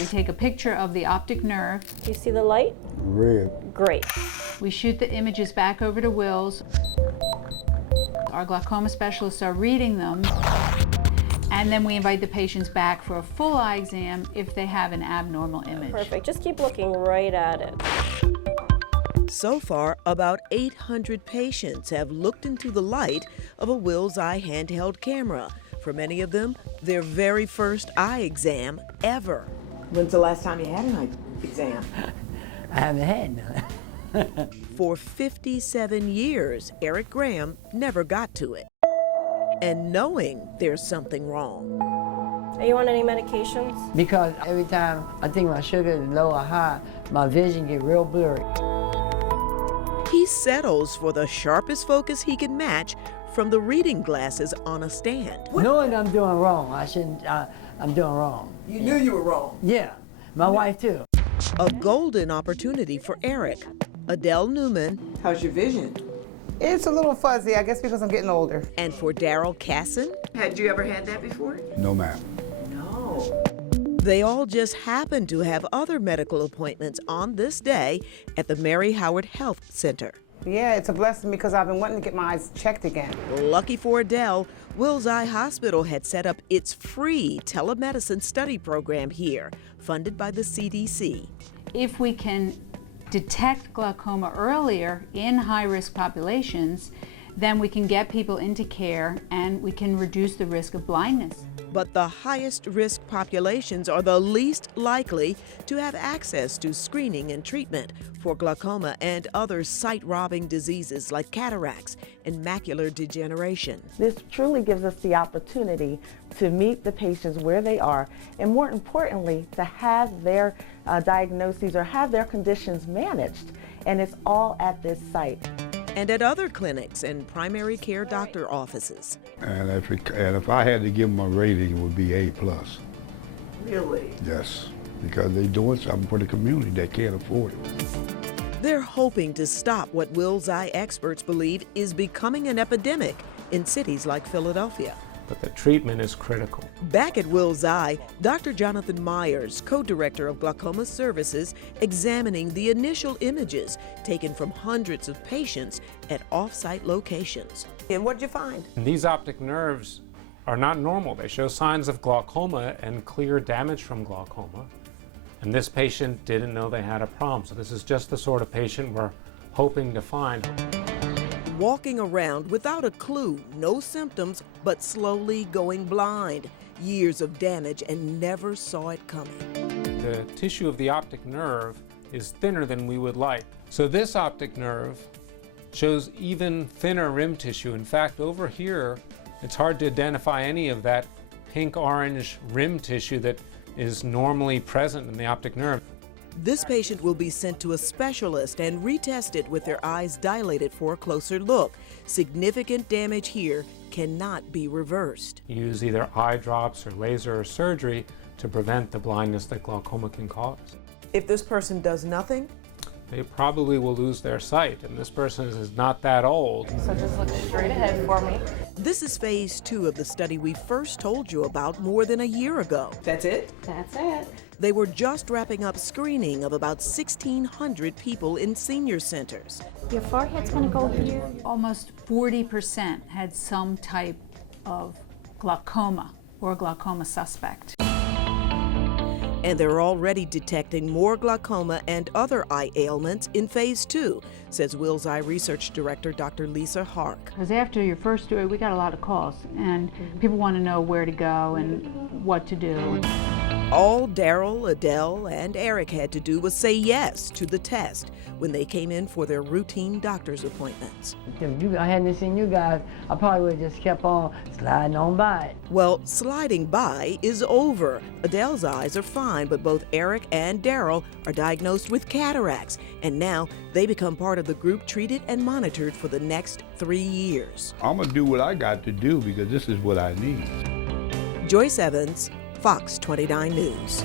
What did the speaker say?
We take a picture of the optic nerve. Do you see the light? Red. Great. We shoot the images back over to Will's. Our glaucoma specialists are reading them, and then we invite the patients back for a full eye exam if they have an abnormal image. Perfect. Just keep looking right at it. So far, about 800 patients have looked into the light of a Will's Eye handheld camera. For many of them, their very first eye exam ever. When's the last time you had an eye exam? I haven't had none. For 57 years, Eric Graham never got to it. And knowing there's something wrong. Are you on any medications? Because every time I think my sugar is low or high, my vision get real blurry. He settles for the sharpest focus he can match from the reading glasses on a stand. Knowing I'm doing wrong, I'm doing wrong. You knew you were wrong. Yeah, my wife too. A golden opportunity for Eric. Adele Newman. How's your vision? It's a little fuzzy, I guess because I'm getting older. And for Daryl Casson. Had you ever had that before? No, ma'am. No. They all just happen to have other medical appointments on this day at the Mary Howard Health Center. Yeah, it's a blessing because I've been wanting to get my eyes checked again. Lucky for Adele, Will's Eye Hospital had set up its free telemedicine study program here, funded by the CDC. If we can detect glaucoma earlier in high-risk populations, then we can get people into care and we can reduce the risk of blindness. But the highest risk populations are the least likely to have access to screening and treatment for glaucoma and other sight-robbing diseases like cataracts and macular degeneration. This truly gives us the opportunity to meet the patients where they are, and more importantly, to have their diagnoses or have their conditions managed. And it's all at this site. And at other clinics and primary care doctor offices. And if I had to give them a rating, it would be A+. Really? Yes, because they're doing something for the community that can't afford it. They're hoping to stop what Will's Eye experts believe is becoming an epidemic in cities like Philadelphia. But the treatment is critical. Back at Will's Eye, Dr. Jonathan Myers, co-director of glaucoma services, examining the initial images taken from hundreds of patients at off-site locations. And what'd you find? And these optic nerves are not normal. They show signs of glaucoma and clear damage from glaucoma. And this patient didn't know they had a problem. So this is just the sort of patient we're hoping to find. Walking around without a clue, no symptoms, but slowly going blind. Years of damage and never saw it coming. The tissue of the optic nerve is thinner than we would like. So this optic nerve shows even thinner rim tissue. In fact, over here, it's hard to identify any of that pink-orange rim tissue that is normally present in the optic nerve. This patient will be sent to a specialist and retested with their eyes dilated for a closer look. Significant damage here cannot be reversed. Use either eye drops or laser or surgery to prevent the blindness that glaucoma can cause. If this person does nothing? They probably will lose their sight, and this person is not that old. So just look straight ahead for me. This is phase 2 of the study we first told you about more than a year ago. That's it? That's it. They were just wrapping up screening of about 1,600 people in senior centers. Your forehead's gonna go here. Almost 40% had some type of glaucoma or glaucoma suspect. And they're already detecting more glaucoma and other eye ailments in phase 2, says Will's Eye Research Director Dr. Lisa Hark. Because after your first story, we got a lot of calls, and people want to know where to go and what to do. All Daryl, Adele, and Eric had to do was say yes to the test when they came in for their routine doctor's appointments. If I hadn't seen you guys, I probably would have just kept on sliding on by it. Well, sliding by is over. Adele's eyes are fine, but both Eric and Daryl are diagnosed with cataracts, and now they become part of the group treated and monitored for the next 3 years. I'm gonna do what I got to do because this is what I need. Joyce Evans, Fox 29 News.